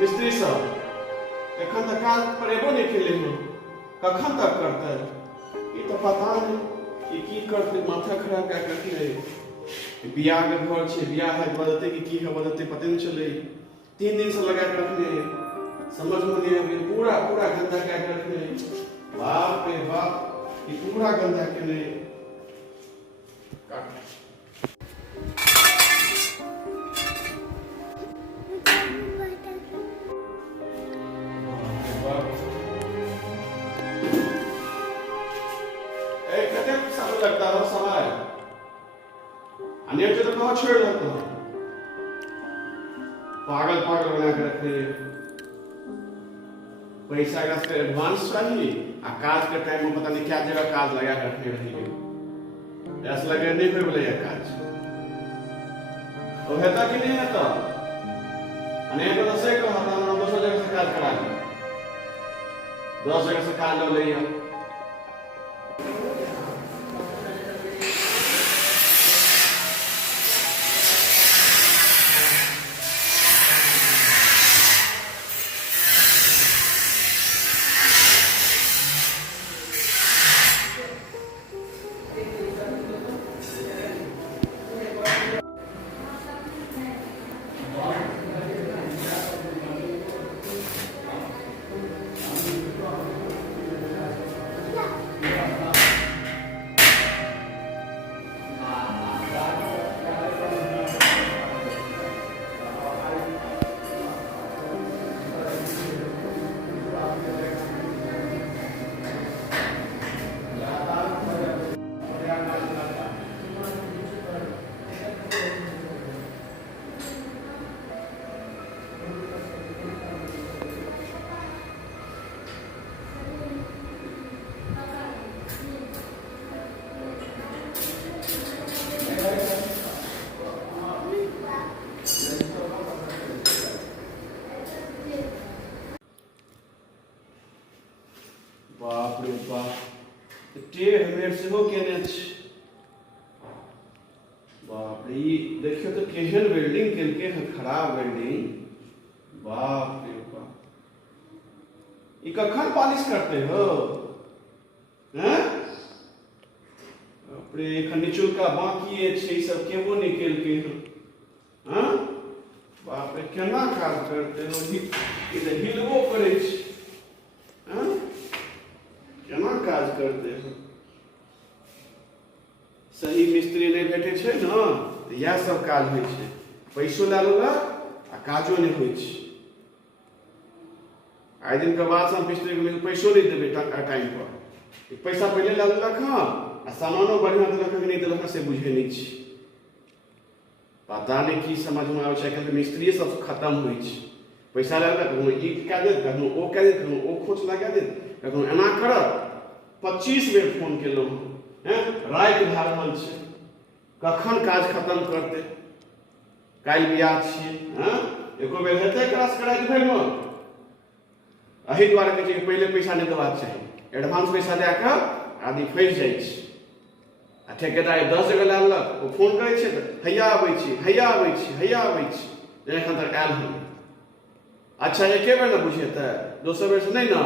मिस्त्री साहब एखन तक काज पर एबो नहीं केले हैं, कखन तक करते? ये तो पता नहीं कि की करते, माथा खराब क्या करती रहे। बियाह के घर छे, बियाह है बदलते कि है बदलते पता नहीं चले। 3 दिन से लगा के रखने, समझ में नहीं आवे, पूरा पूरा गंदा क्या रखने। बाप रे बाप, ये पूरा गंदा के नहीं लगता हो समय अन्य तो कहाँ छेड़ लगता हो, पागल पागल बना के रखे। पैसा का एडवांस चाहिए आ काज के टाइम में पता नहीं क्या जगह काज लगा के रखने रही, ऐसा लगे नहीं कोई बोले काज और हेता कि नहीं हेता। अनेक तो से कहा था ना दूसरी जगह से काज करा ली, 10 जगह से काज लो ले। बाप रे बाप, टेढ़ मेढ़ से हो केने छ। बाप रे, देखियो तो केहन वेल्डिंग केलके है, खराब वेल्डिंग। बाप रे बाप, ये कखन पॉलिश करते हो हैं? बाप रे, एखन निचुलका बाकी छे, ई सब केबो नहीं केलके हैं। बाप रे, केना काज करते हो? ई त हिलबो करे छ, हैं? केना काज करते हो? सही मिस्त्री नहीं भेटे छे ना, यह सब काज होइ छे। पैसो ला लेलक आ काजो नहीं होइ छे। आइ दिन के बाद हम मिस्त्री के पैसो नहीं देबे टाइम पर। पैसा पहले ला लेलक हां आ सामानो बढ़िया देलक कि नहीं देलक से बुझे नहीं छी। पता नहीं की समझ में आवे छे कि मिस्त्री सब खत्म होइ छे। पैसा ला लेलक, कहूँ ई क्या दे, कहूँ ओ क्या दे, कहूँ ओ खोच लगा दे, कहूँ एना करब। 25 बेर फोन केलहुँ हैं, राति भऽ रहल छै, कखन काज खत्म करते? काल्हि बियाह छियै, हैं? एको बेर हेतै क्लास कराइ भरिमे? एहि दुआरे कहै छै कि पहिले पैसा नहि देबाक चाही, एडवांस पैसा दए कऽ आदमी फंसि जाइ छै। आ ठेकेदार 10 जगह लए लेलक, ओ फोन करै छै तऽ हैया आबै छी, हैया आबै छी, हैया आबै छी, एखन तक आयल हन। अच्छा एके बेर ने बुझेतै, दोसर बेर से नहीं ना।